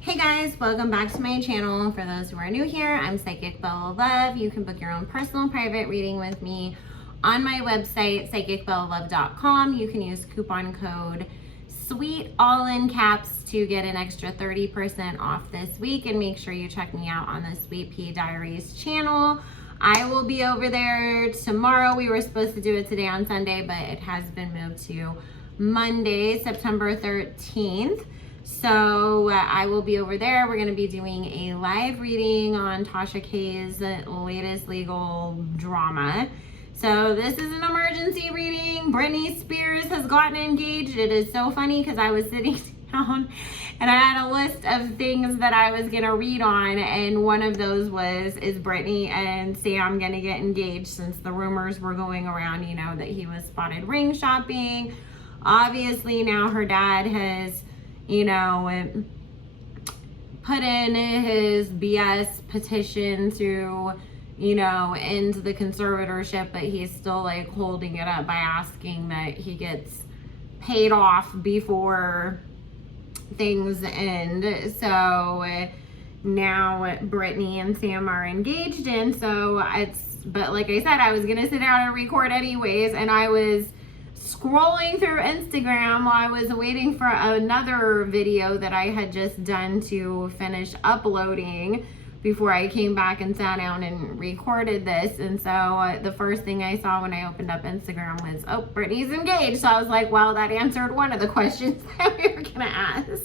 Hey guys, welcome back to my channel. For those who are new here, I'm Psychic Bella Love. You can book your own personal private reading with me on my website, psychicbellalove.com. You can use coupon code SWEET, all in caps, to get an extra 30% off this week. And make sure you check me out on the Sweet Pea Diaries channel. I will be over there tomorrow. We were supposed to do it today on Sunday, but it has been moved to Monday, September 13th. So I will be over there. We're going to be doing a live reading on Tasha K's latest legal drama. So this is an emergency reading. Britney Spears has gotten engaged. It is so funny because I was sitting down and I had a list of things that I was going to read on, and one of those was, is Britney and Sam going to get engaged, since the rumors were going around, you know, that he was spotted ring shopping. Obviously now her dad has, you know, put in his BS petition to, you know, end the conservatorship, but he's still like holding it up by asking that he gets paid off before things end. So now Britney and Sam are engaged, and so but like I said, I was gonna sit down and record anyways, and I was scrolling through Instagram while I was waiting for another video that I had just done to finish uploading before I came back and sat down and recorded this. And so the first thing I saw when I opened up Instagram was, oh, Britney's engaged. So I was like, well, that answered one of the questions that we were gonna ask.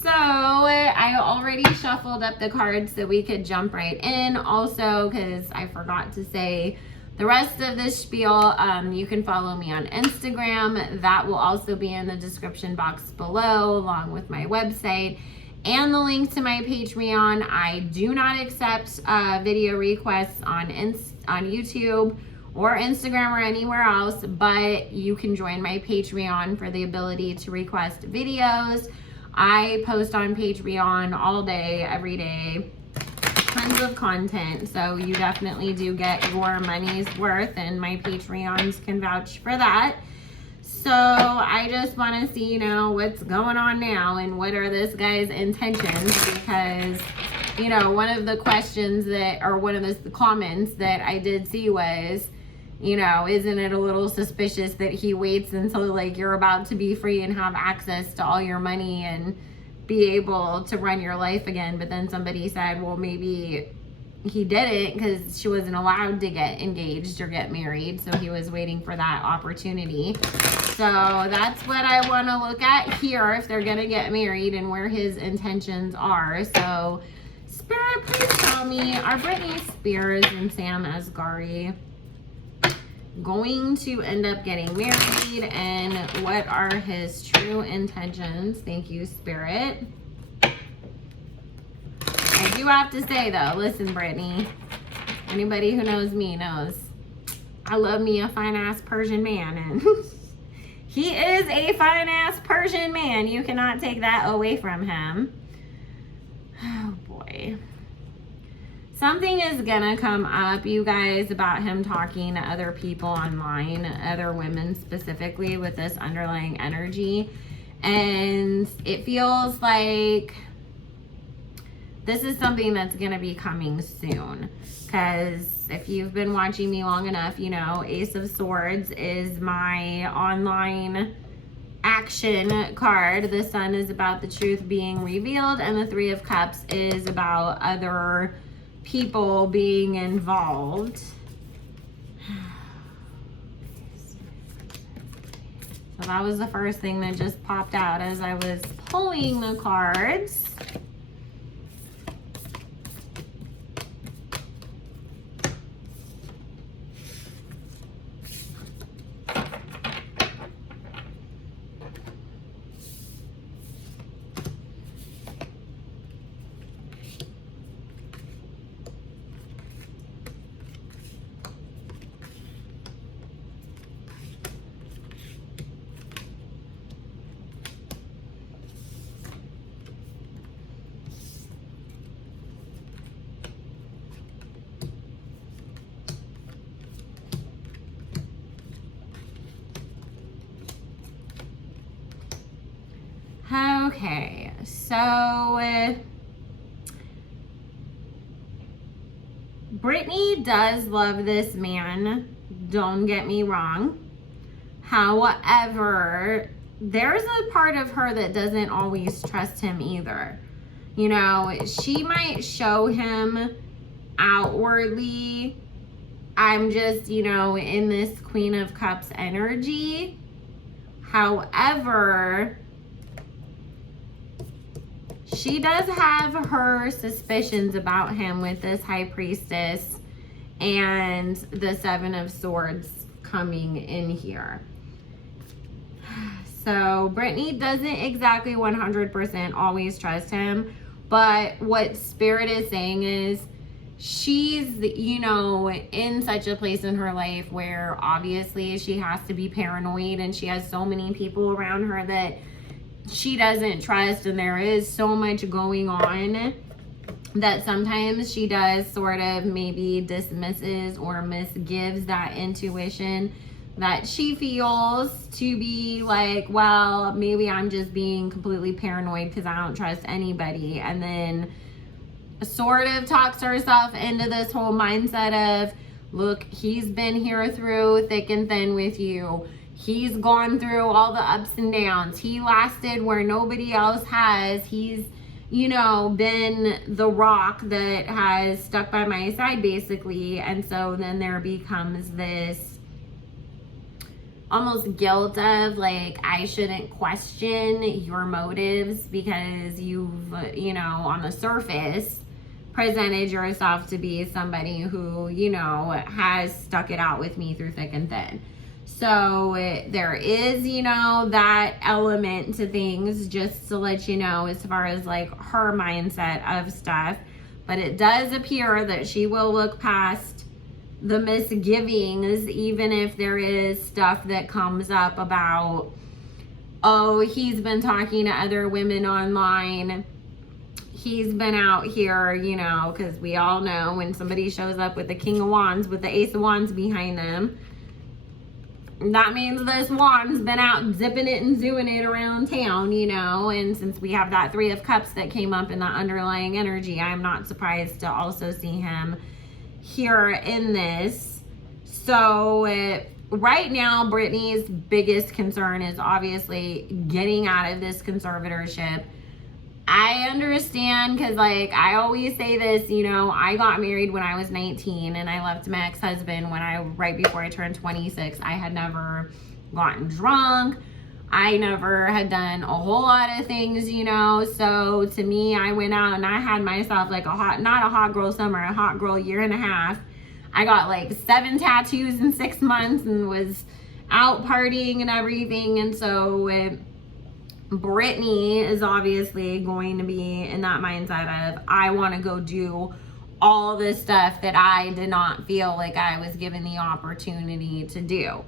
So I already shuffled up the cards so we could jump right in. Also, because I forgot to say the rest of this spiel, you can follow me on Instagram. That will also be in the description box below, along with my website and the link to my Patreon. I do not accept video requests on YouTube or Instagram or anywhere else, but you can join my Patreon for the ability to request videos. I post on Patreon all day, every day. Tons of content, so you definitely do get your money's worth, and my Patreons can vouch for that. So I just want to see, you know, what's going on now and what are this guy's intentions, because, you know, one of the questions that, or one of the comments that I did see was, you know, isn't it a little suspicious that he waits until like you're about to be free and have access to all your money and be able to run your life again? But then somebody said, well, maybe he didn't because she wasn't allowed to get engaged or get married, so he was waiting for that opportunity. So that's what I want to look at here, if they're gonna get married and where his intentions are. So Spirit, please tell me, are Britney Spears and Sam Asghari going to end up getting married, and what are his true intentions? Thank you, Spirit. I do have to say though, listen, Britney, anybody who knows me knows I love me a fine ass Persian man, and he is a fine ass Persian man. You cannot take that away from him. Oh boy. Something is gonna come up, you guys, about him talking to other people online, other women specifically, with this underlying energy. And it feels like this is something that's gonna be coming soon. Because if you've been watching me long enough, you know, Ace of Swords is my online action card. The Sun is about the truth being revealed, and the Three of Cups is about other people being involved. So that was the first thing that just popped out as I was pulling the cards. Okay, so Britney does love this man, don't get me wrong. However, there's a part of her that doesn't always trust him either. You know, she might show him outwardly, I'm just, you know, in this Queen of Cups energy. However, she does have her suspicions about him with this High Priestess and the Seven of Swords coming in here. So Britney doesn't exactly 100% always trust him, but what Spirit is saying is she's, you know, in such a place in her life where obviously she has to be paranoid, and she has so many people around her that she doesn't trust, and there is so much going on that sometimes she does sort of maybe dismisses or misgives that intuition that she feels to be like, well, maybe I'm just being completely paranoid because I don't trust anybody, and then sort of talks herself into this whole mindset of, look, he's been here through thick and thin with you. He's gone through all the ups and downs. He lasted where nobody else has. He's, you know, been the rock that has stuck by my side, basically. And so then there becomes this almost guilt of like, I shouldn't question your motives because you've, you know, on the surface presented yourself to be somebody who, you know, has stuck it out with me through thick and thin. So there is, you know, that element to things, just to let you know, as far as like her mindset of stuff. But it does appear that she will look past the misgivings, even if there is stuff that comes up about, oh, he's been talking to other women online. He's been out here, you know, because we all know when somebody shows up with the King of Wands, with the Ace of Wands behind them, that means this wand's been out zipping it and zooming it around town, you know. And since we have that Three of Cups that came up in the underlying energy, I'm not surprised to also see him here in this. So right now, Britney's biggest concern is obviously getting out of this conservatorship. I understand, because like I always say this, you know, I got married when I was 19 and I left my ex-husband right before I turned 26. I had never gotten drunk. I never had done a whole lot of things, you know. So to me, I went out and I had myself like not a hot girl summer, a hot girl year and a half. I got like 7 tattoos in 6 months and was out partying and everything. And so Britney is obviously going to be in that mindset of, I want to go do all this stuff that I did not feel like I was given the opportunity to do.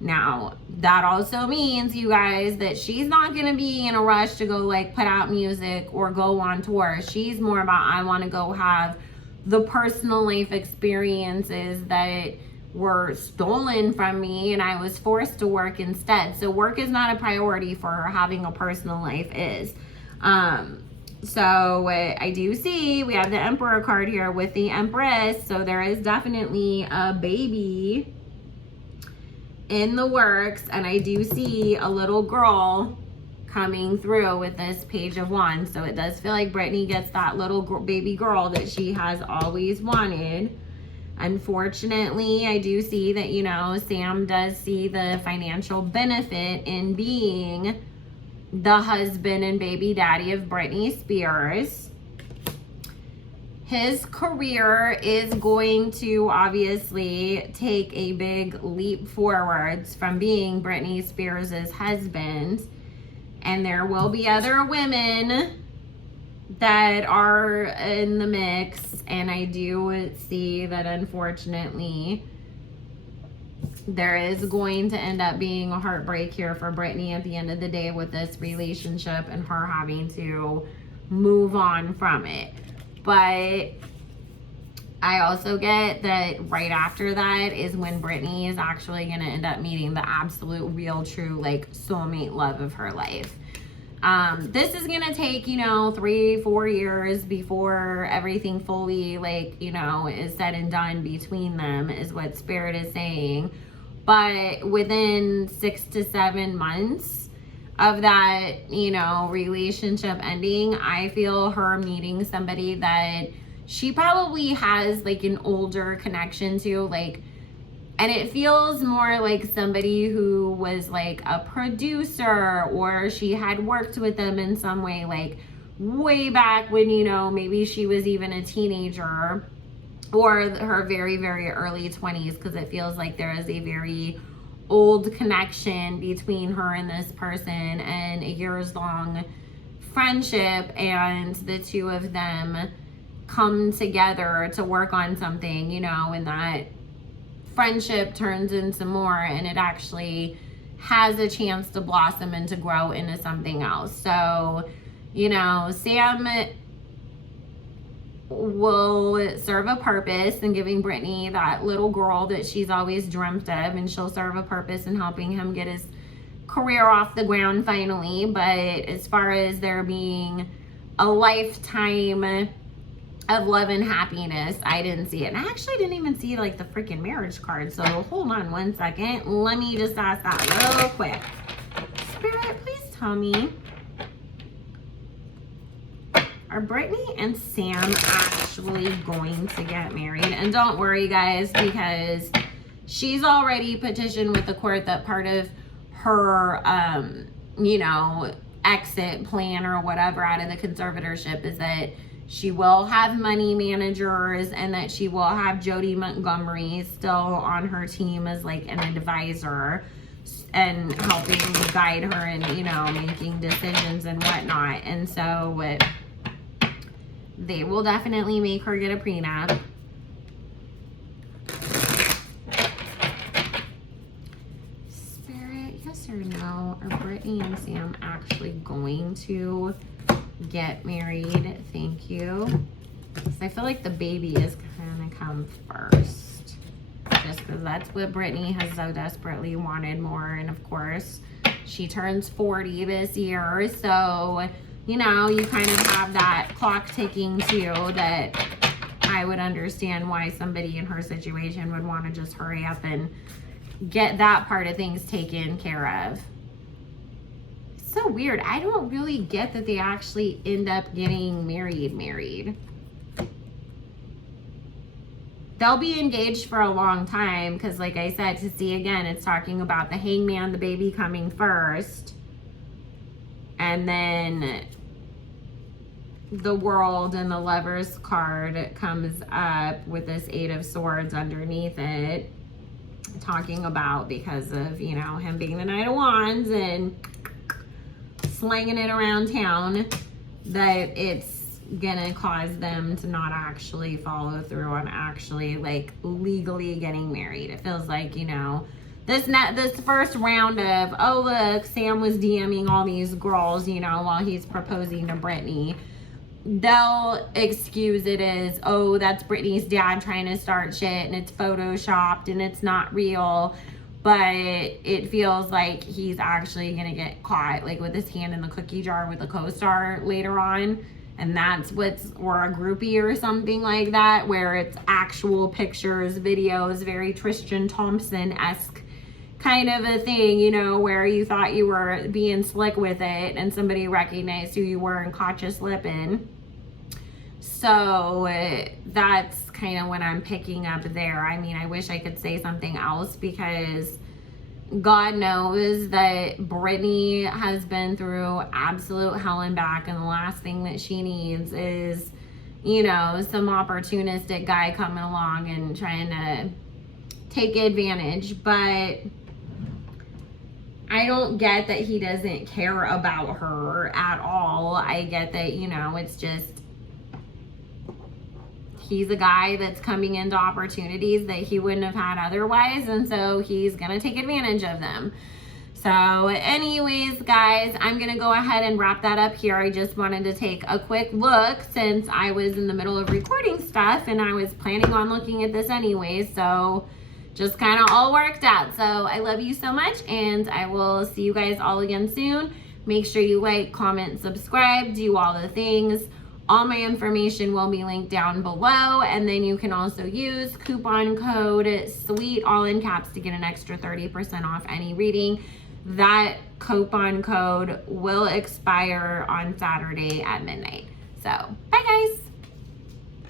Now, that also means, you guys, that she's not going to be in a rush to go like put out music or go on tour. She's more about, I want to go have the personal life experiences that were stolen from me and I was forced to work instead. So work is not a priority for her. Having a personal life is. So I do see we have the Emperor card here with the Empress. So there is definitely a baby in the works, and I do see a little girl coming through with this Page of Wands. So it does feel like Britney gets that little baby girl that she has always wanted. Unfortunately, I do see that, you know, Sam does see the financial benefit in being the husband and baby daddy of Britney Spears. His career is going to obviously take a big leap forwards from being Britney Spears' husband. And there will be other women that are in the mix, and I do see that unfortunately there is going to end up being a heartbreak here for Britney at the end of the day with this relationship and her having to move on from it. But I also get that right after that is when Britney is actually going to end up meeting the absolute real true like soulmate love of her life. This is gonna take, you know, 3-4 years before everything fully, like, you know, is said and done between them, is what Spirit is saying. But within 6 to 7 months of that, you know, relationship ending, I feel her meeting somebody that she probably has like an older connection to, like, and it feels more like somebody who was like a producer, or she had worked with them in some way, like way back when, you know, maybe she was even a teenager, or her very, very early 20s, because it feels like there is a very old connection between her and this person, and a years long friendship, and the two of them come together to work on something, you know, and that friendship turns into more, and it actually has a chance to blossom and to grow into something else. So, you know, Sam will serve a purpose in giving Britney that little girl that she's always dreamt of, and she'll serve a purpose in helping him get his career off the ground finally. But as far as there being a lifetime of love and happiness, I didn't see it. And I actually didn't even see like the freaking marriage card. So hold on one second. Let me just ask that real quick. Spirit, please tell me, are Britney and Sam actually going to get married? And don't worry, guys, because she's already petitioned with the court that part of her, you know, exit plan or whatever out of the conservatorship is that she will have money managers, and that she will have Jody Montgomery still on her team as like an advisor and helping guide her and, you know, making decisions and whatnot. And so they will definitely make her get a prenup. Spirit, yes or no? Are Britney and Sam actually going to get married? Thank you. So I feel like the baby is gonna come first, just because that's what Britney has so desperately wanted more. And of course, she turns 40 this year, so you know, you kind of have that clock ticking too, that I would understand why somebody in her situation would want to just hurry up and get that part of things taken care of. So weird. I don't really get that they actually end up getting married. They'll be engaged for a long time, because like I said, to see again, it's talking about the hangman, the baby coming first, and then the world and the Lovers card comes up with this 8 of Swords underneath it, talking about, because of, you know, him being the Knight of Wands and slanging it around town, that it's gonna cause them to not actually follow through on actually like legally getting married. It feels like, you know, this first round of, oh look, Sam was DMing all these girls, you know, while he's proposing to Britney, they'll excuse it as, oh, that's Britney's dad trying to start shit, and it's photoshopped and it's not real. But it feels like he's actually gonna get caught like with his hand in the cookie jar with a co-star later on, and that's or a groupie or something like that, where it's actual pictures, videos, very Tristan Thompson-esque kind of a thing, you know, where you thought you were being slick with it and somebody recognized who you were and caught you slipping. So that's kind of what I'm picking up there. I mean, I wish I could say something else, because God knows that Britney has been through absolute hell and back, and the last thing that she needs is, you know, some opportunistic guy coming along and trying to take advantage. But I don't get that he doesn't care about her at all. I get that, you know, it's just, he's a guy that's coming into opportunities that he wouldn't have had otherwise, and so he's gonna take advantage of them. So anyways, guys, I'm gonna go ahead and wrap that up here. I just wanted to take a quick look, since I was in the middle of recording stuff and I was planning on looking at this anyways, so just kind of all worked out. So I love you so much, and I will see you guys all again soon. Make sure you like, comment, subscribe, do all the things. All my information will be linked down below, and then you can also use coupon code SWEET, all in caps, to get an extra 30% off any reading. That coupon code will expire on Saturday at midnight. So, bye guys.